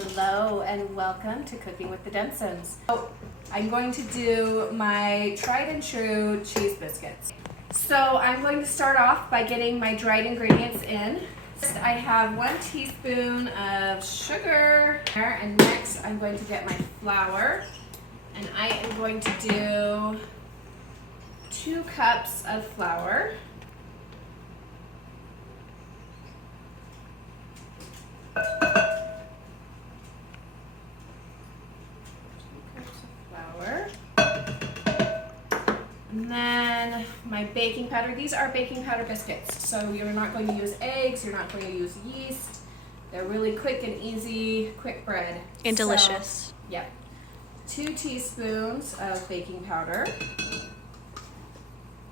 Hello and welcome to Cooking with the Densons. So I'm going to do my tried and true cheese biscuits. So I'm going to start off by getting my dried ingredients in. First, I have 1 teaspoon of sugar, and next I'm going to get my flour, and I am going to do 2 cups of flour. And then my baking powder. These are baking powder biscuits, so you're not going to use eggs, you're not going to use yeast. They're really quick and easy, quick bread. And delicious. Yep. 2 teaspoons of baking powder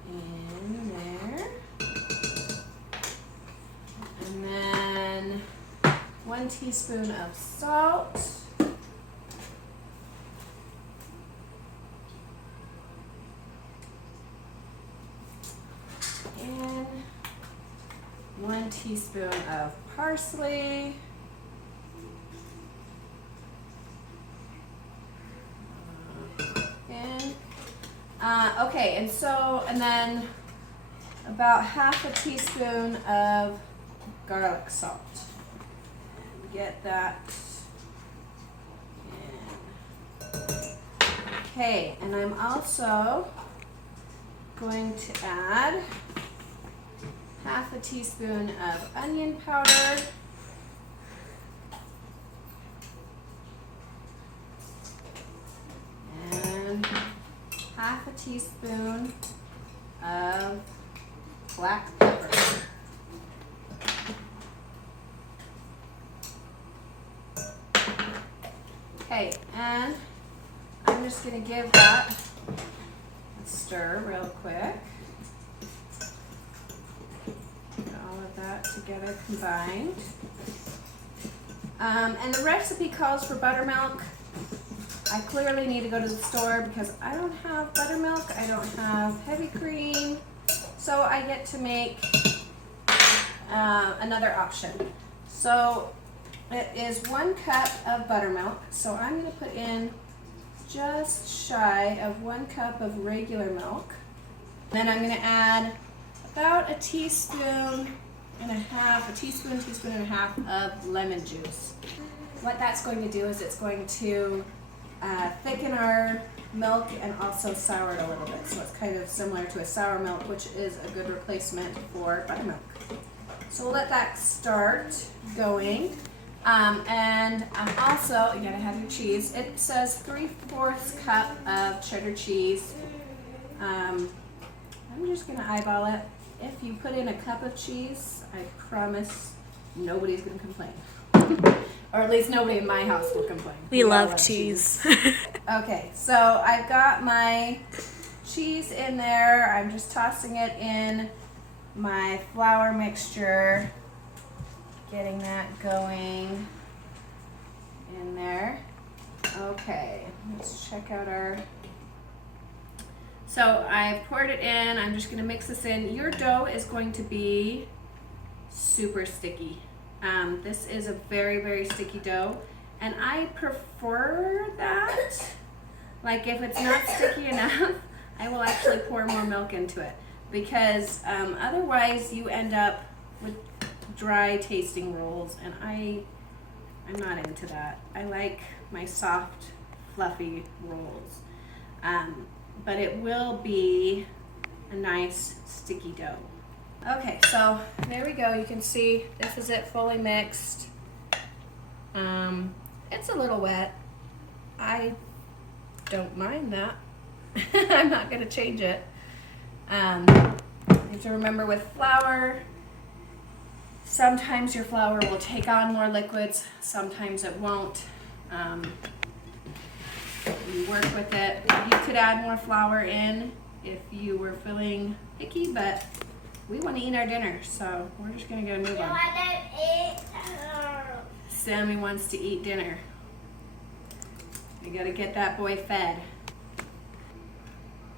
in there. And then 1 teaspoon of salt. And 1 teaspoon of parsley. Okay, and then about half a teaspoon of garlic salt. Get that in. Okay, and I'm also going to add half a teaspoon of onion powder, and half a teaspoon of black pepper. Okay, and I'm just going to give that a stir real quick. Get all of that together combined. And the recipe calls for buttermilk. I clearly need to go to the store because I don't have buttermilk, I don't have heavy cream, so I get to make another option. So it is 1 cup of buttermilk, so I'm going to put in just shy of 1 cup of regular milk. Then I'm going to add about a teaspoon and a half of lemon juice. What that's going to do is it's going to thicken our milk and also sour it a little bit. So it's kind of similar to a sour milk, which is a good replacement for buttermilk. So we'll let that start going. And I'm also, you gotta have your cheese. It says 3/4 cup of cheddar cheese. I'm just gonna eyeball it. If you put in a cup of cheese, I promise nobody's gonna complain. Or at least nobody in my house will complain. We love cheese. Okay, so I've got my cheese in there. I'm just tossing it in my flour mixture. Getting that going in there. Okay, let's check out our... So I've poured it in. I'm just going to mix this in. Your dough is going to be super sticky. This is a very, very sticky dough, and I prefer that. Like if it's not sticky enough, I will actually pour more milk into it, because otherwise you end up with dry tasting rolls, and I'm not into that. I like my soft, fluffy rolls. But it will be a nice sticky dough. Okay, so there we go. You can see this is it fully mixed. It's a little wet. I don't mind that. I'm not going to change it. You have to remember with flour, sometimes your flour will take on more liquids, sometimes it won't. You work with it. You could add more flour in if you were feeling picky, but we want to eat our dinner, so we're just going to get a move on. Sammy wants to eat dinner. We got to get that boy fed.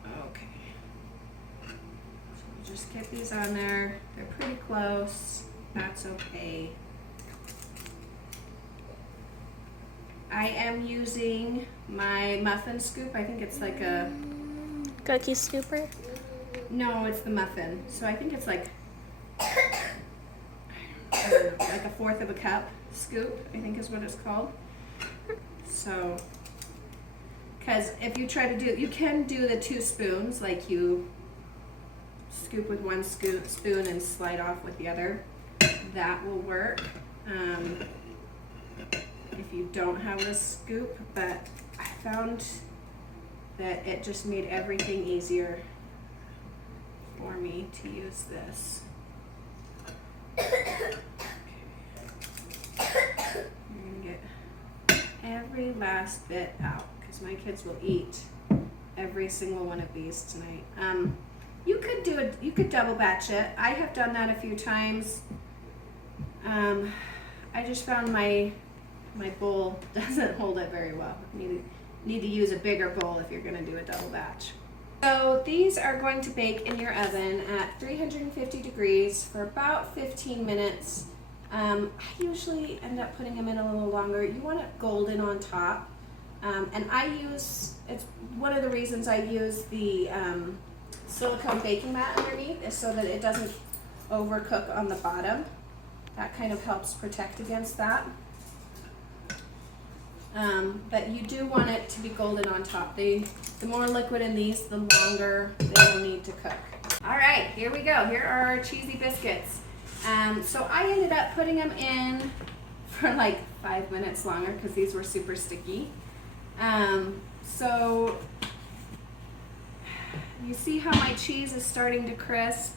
Okay. So we'll just get these on there. They're pretty close. That's okay. I am using my muffin scoop. I think it's like a... Cookie scooper? No, it's the muffin. So I think it's like a fourth of a cup scoop, I think is what it's called. So, because if you try to do, you can do the 2 spoons, like you scoop with one spoon and slide off with the other. That will work if you don't have a scoop, but I found that it just made everything easier for me to use this. I'm gonna get every last bit out because my kids will eat every single one of these tonight. You could do it. You could double batch it. I have done that a few times. I just found my bowl doesn't hold it very well. You need to use a bigger bowl if you're going to do a double batch. So these are going to bake in your oven at 350 degrees for about 15 minutes. I usually end up putting them in a little longer. You want it golden on top. And it's one of the reasons I use the silicone baking mat underneath is so that it doesn't overcook on the bottom. That kind of helps protect against that. But you do want it to be golden on top. The more liquid in these, the longer they will need to cook. All right, here we go. Here are our cheesy biscuits. So I ended up putting them in for like 5 minutes longer because these were super sticky. So you see how my cheese is starting to crisp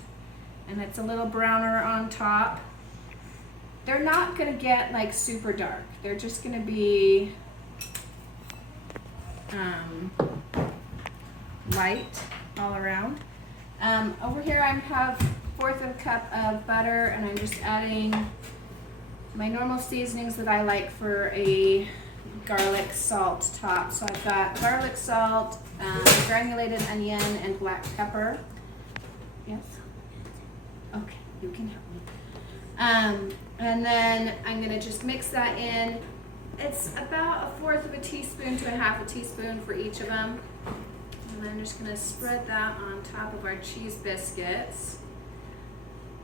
and it's a little browner on top. They're not gonna get like super dark. They're just gonna be light all around. Over here I have 1/4 of a cup of butter and I'm just adding my normal seasonings that I like for a garlic salt top. So I've got garlic salt, granulated onion, and black pepper. Yes? Okay, you can help me. And then I'm gonna just mix that in. It's about 1/4 of a teaspoon to 1/2 a teaspoon for each of them. And I'm just gonna spread that on top of our cheese biscuits.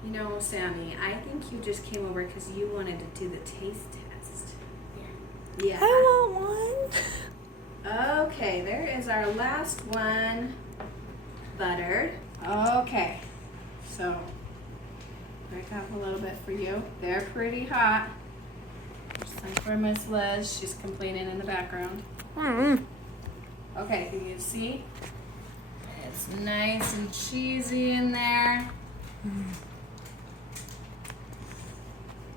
You know, Sammy, I think you just came over because you wanted to do the taste test. Yeah. I want one. Okay, there is our last one, buttered. Okay, so break up a little bit for you. They're pretty hot. Some for Miss Liz. She's complaining in the background. Okay, can you see? It's nice and cheesy in there.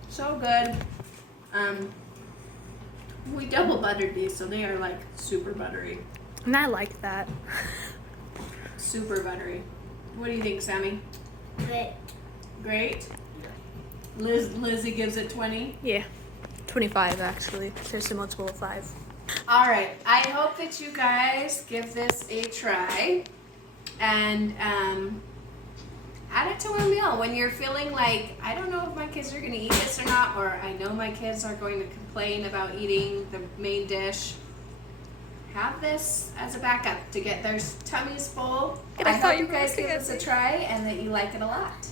So good. We double buttered these, so they are like super buttery. And I like that. Super buttery. What do you think, Sammy? Great. Great? Lizzie gives it 20? Yeah. 25 actually. There's a multiple of 5. All right. I hope that you guys give this a try and add it to a meal when you're feeling like, I don't know if my kids are going to eat this or not, or I know my kids are going to complain about eating the main dish. Have this as a backup to get their tummies full. And I I thought hope you you were guys give looking at this a me. try and that you like it a lot.